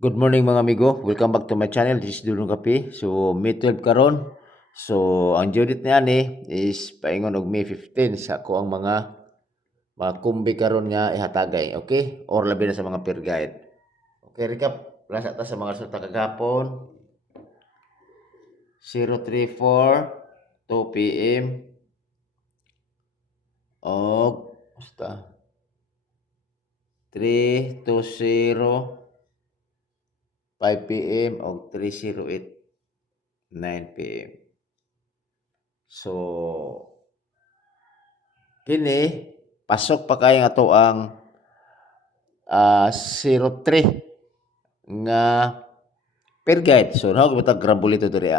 Good morning mga amigo. Welcome back to my channel. This is Dulong Kape. So, May 12 karon. So, ang due date niya is paingon og May 15 sa ko ang mga kumbi karon nga ihatagay, okay? Or labi na sa mga peer guide. Okay, recap. Lasa ta sa mga resulta kagapon. 034 2 PM og basta 320 5 PM og 308 9 PM. So, kini pasok pa kay nga to ang 03 nga per guide. So, naho kita grambulito diri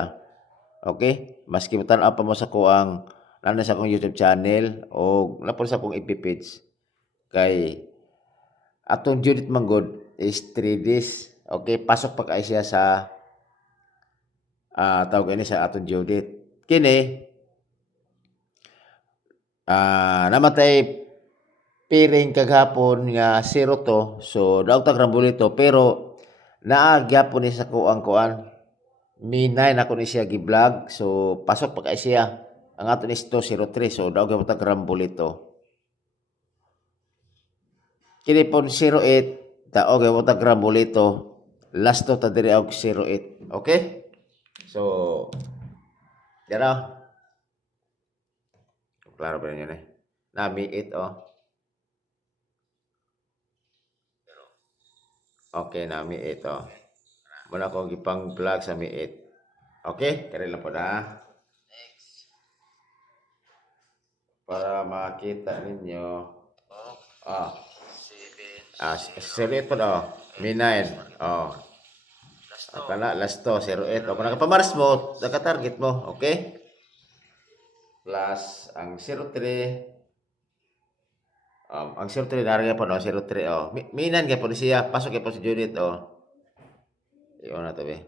Okay? Maski mo tan-aw pa mo sa kuang nana sa akong YouTube channel o napon sa akong FB page kay atong Judith Manggod is 3 days. Okay, pasok pa kay siya sa tawag ini sa atong Judith. Kini namatay piring kaghapon nga 0 to. So, daog tag rambulito pero naa gyapon ni sa kuan May 9 ako ni siya gi-vlog. So, pasok pa kay siya. Ang aton is 203. So, daog gyapon tag rambulito. Kini pon 08, daog gyapon tag rambulito. Last to ta diri og 08. Okay? So, dara. Klaro pa ninyo Nami 8 Okay, nami 8 Muna ko gipang vlog sa Mi 8. Okay, kare lang po na. Para makita ninyo. Ah. 08 po Mi 9. Kana last to 08. Kung nakapamaras mo, naka-target mo, okay? Plus ang 03 ang 03 narga po 03 Minan kay po siya pasok kay po si Judith Iyon na to be.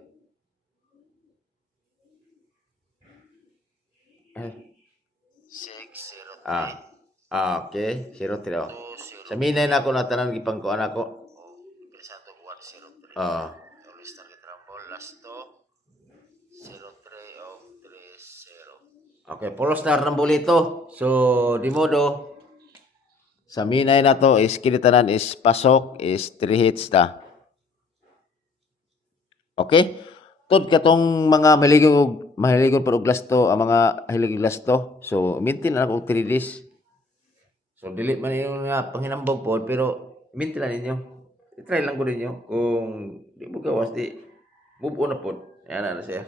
Okay, 03 Sa minay na ako na tanan gipangkuan ako. Okay, pulos na rambulito. So, di modo sa minay na to is kinitanan is pasok is 3 hits ta. Okay? Tod katong mga mahiligog pero glasto ang mga hilig glasto. So, maintain na ako 3 days. So, dili man yung nga panghinambog po pero maintain na ninyo. I-try lang ko ninyo kung di mo gawas di move on na po. Yan na siya.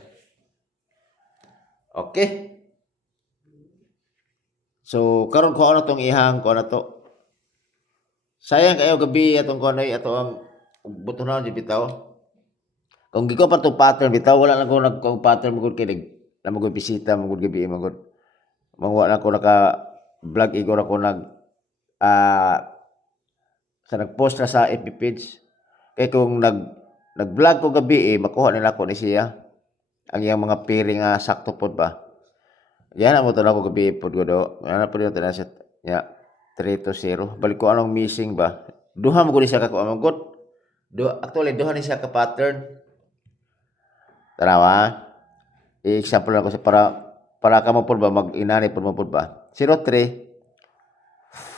Okay? So, karon ko ano tong ihang ko ano to. Sayang kayo gabi atong ko na ato ang butonan di bitaw. Kung giko pa to pattern bitaw wala lang ko nagko pattern mo kay na mo bisita mo gabi mo gud. Mangwa na ko naka vlog igor ako sa nag-post na sa FB page. Kay kung nag-vlog ko gabi makuha nila ko ni siya ang iyang mga pairing sakto pod ba. Yan mo to na ko gabi pod godo. Ana pod yung tanasa ya 3-0. Balik ko anong missing ba. Duha mo gud siya ka ko amagot. Actually duha ni siya ka pattern. Tanawa. I-example ako sa para ka mo pod ba mag-inani pod mo pod ba. 03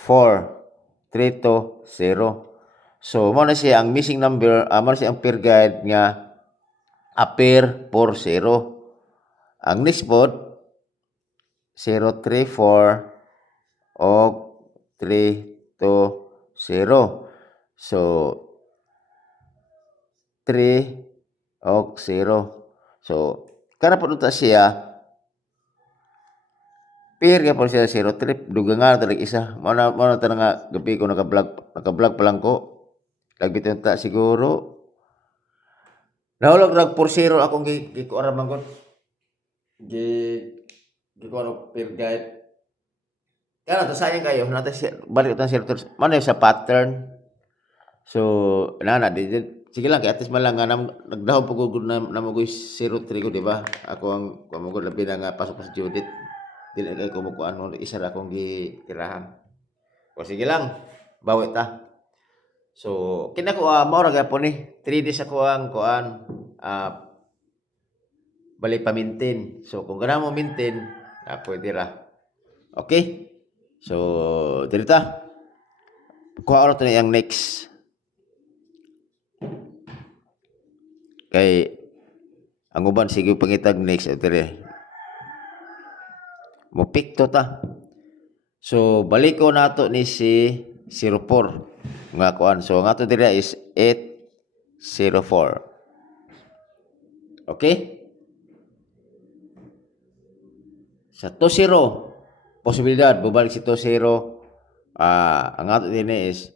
4 3 to 0. So mo na siya ang missing number, mo na siya ang pair guide nga appear 40. Ang next pod 034 o 3 to 0. So 3 o 0. So kana po ta siya pair ka po siya 03 dugangan talag isa. Mo na ta nga gabi ko naka-vlog pa lang ko. Lagbiton ta siguro. Nahulog rag 40 akong gikuara man gud. Gikuara pair guide. Kaya to sayang kayo natin balik ta 03. Mano sa pattern. So nana di sige lang kay atis man lang nga nagdahaw po gud na magoy 03 ko di ba? Ako ang kamugod labi na nga pasok sa Judith. Dili kay ko mo isa ra akong gitirahan. O sige lang, bawi ta. So kinako mao ra gyapon ni 3 days ako ang kuan balik pa-maintain. So kung ganahan mo maintain, pwede ra. Okay? So dili ta. Kuha ko na yang next. Kay ang uban sige pangitag next dire. Mo pick to ta. So balik ko nato ni si 04 nga kuan. So nga to dire is 804. Okay? Sa 20 posibilidad bubalik si 20 ang ato din is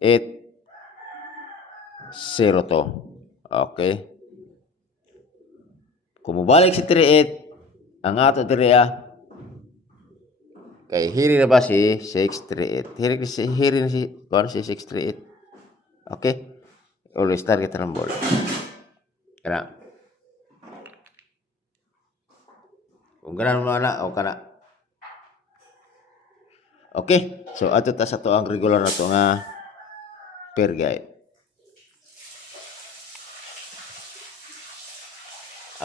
802. Okay? Kung mubalik si 38 ang ato dire kay hiri na ba si 638? Hiri na si 638. Okay? Always target ng ball. Kana. Kung ganan mo na o kana. Okay? So ato ta sa to ang regular na to nga pair guide.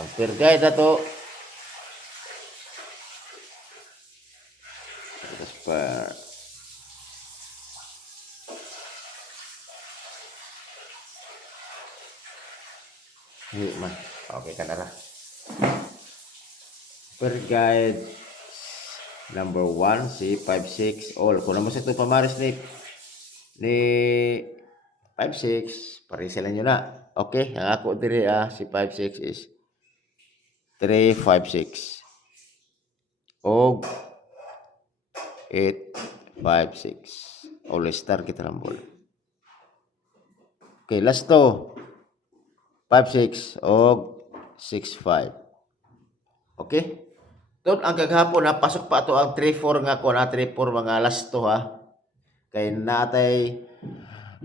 Ang pair guide na to per man. Okay ka na ra. Per guide number 1 si 56 all. Kung naman sa ito pamaris ni 56 pariselan nyo na. Okay, ang ako diri si 56 is 356 o 856. Always target rumble. Okay, last to 56 o 65. Okay? Doon ang kaghapon pasok pa to ang 3-4 nga ko na 3-4 mga last to kay natay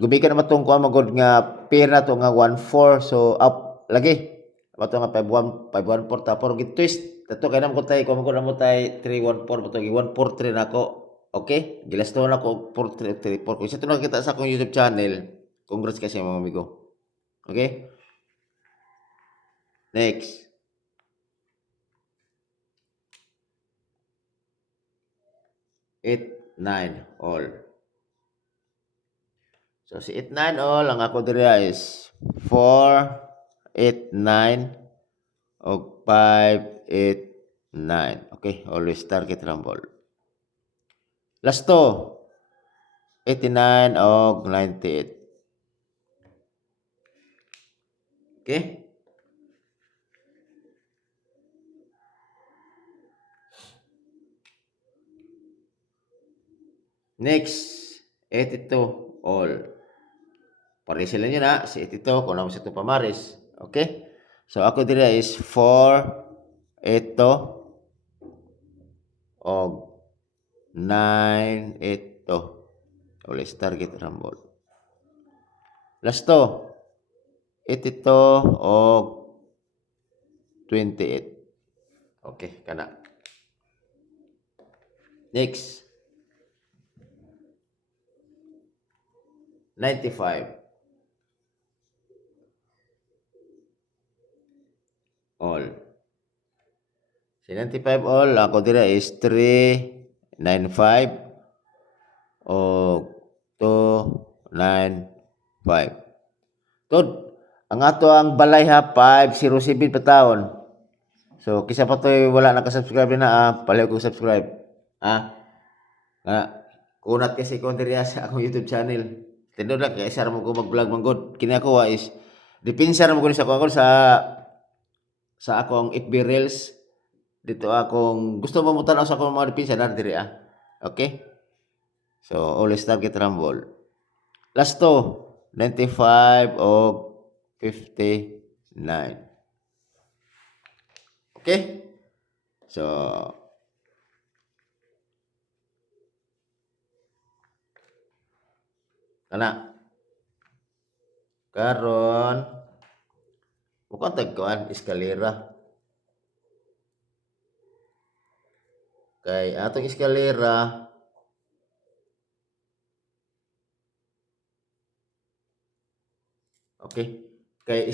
gumikan naman tong kuha magod nga pair na to nga 1-4 so up lagi bato nga 5-1 5-1-4 tapos gitwist tato kay nam ko tay kuha magod na mo tay 3-1-4 bato gi 1-4-3 nako. Okay, gilas to na ko 4-3-4 kung isa to nakita sa akong YouTube channel. Congrats kasi mga amigo. Okay, next 8-9 all. So si 8-9 all ang ako diri is 4-8-9 o 5-8-9. Okay, always target rumble. Last to 89 o 98. Okay? Next, 82 all. Paresil nyo na si 82 kung naman sa ito pamaris. Okay? So ako diri is 4, 8 o 9, 8. Always target rumble. Last to 82 o 28. Okay, kana. Next 95 all. Si 95 all ako dira is 395 o 295. Tod, ang ato ang balay 507 pa taon. So kisa pa to'y wala naka-subscribe na palayo ko subscribe. Kunat kasi ko diri sa akong YouTube channel. Tindod lang kay isa ra mo ko mag-vlog man god. Kini ako is dipinsa ra mo ko sa ako sa akong FB Reels. Dito akong gusto mo tanaw sa akong mga dipinsa na diri Okay? So always target rumble. Last to 95 o 59. Okay? So kana karon mukhang tagkuan eskalera kay atong eskalera Okay? Kay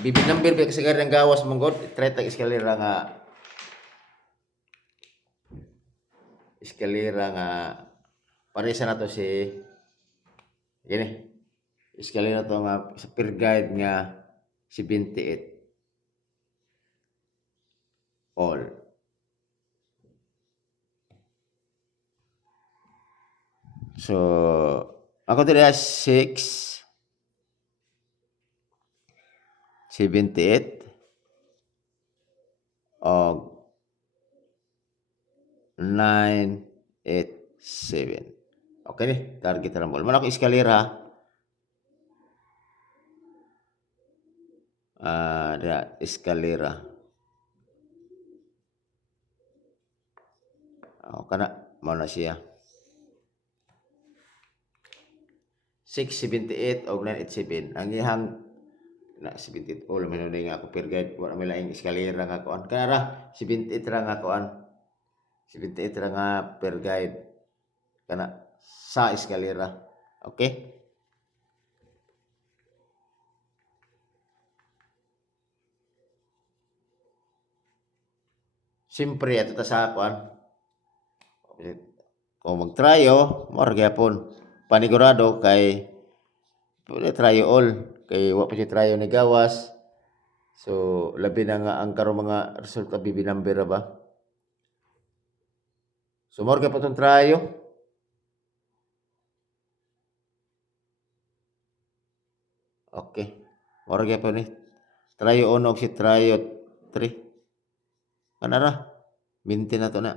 bibi number ba kasi ng gawas mong god, try tag eskalera nga parisa na to si gini. Eskalera to nga sa per guide nga 78 all. So ako diri 6 78 og 987. Okay ni, target rambol. Man ako eskalera. Eskalera. Kana mo na siya. 678 og 987. Ang ihang na 78 all man nga ako per guide wala may laing eskalera nga kuan. Kana 78 ra nga kuan. 78 ra nga per guide kana sa eskalera. Okay? Siyempre ato ta sa kuan. Kung mag-tryo, more gyapon. Panigurado kay pwede tryo all kay wa pa si tryo ni gawas. So labi na nga ang karong mga resulta bibi number ba. So more gyapon tong tryo. Okay. More gyapon ni. Tryo on og si tryo 3. Kana ra. Maintain na to na.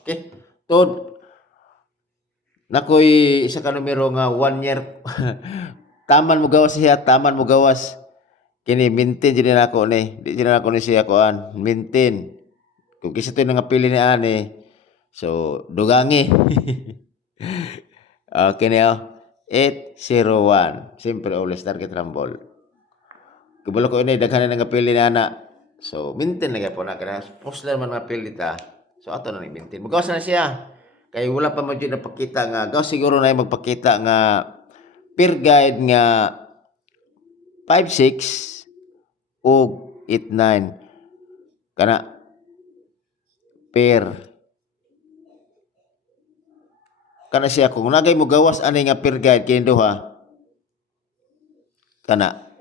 Okay. Tod nakoy isa ka numero nga 1 year taman mo gawas siya, taman mo gawas. Kini maintain jud na ako ni. Di jud na ako ni siya kuan, maintain. Kung kisa to nga pili ni ani. So dugangi. Okay na 801. Siyempre always target rumble. Kubulo ko ini daghan na nga pili ni ana. So maintain na gyapon na kana. Post lang man nga pili ta. So ato na ni maintain. Magawas na siya. Kay wala pa man jud napakita nga gaw siguro na magpakita nga per guide nga 56 o 89 kana per kana siya kung nagay mo gawas ani nga per guide kay duha kana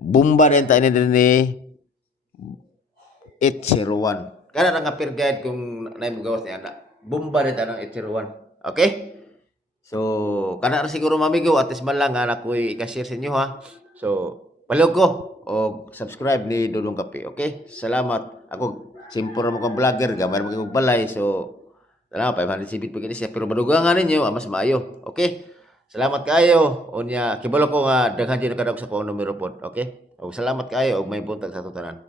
bomba rin ta ni 801 kana nga per guide kung nay mo gawas ni ana bomba rin ta ng 801. Okay? So kana ra siguro mamigo at least man lang nga nakoy i-share sa inyo ha. So palihog ko og subscribe ni Dudong Kape. Okay? Salamat. Ako simpor mo kang vlogger, gamay mo kang balay. So salamat 500 cbit pagini siya pero madugangan ninyo mas maayo. Okay? Salamat kayo. Unya kibalo ko nga daghan jud kadako sa ko numero pod. Okay? Og salamat kayo og may buntag sa tutanan.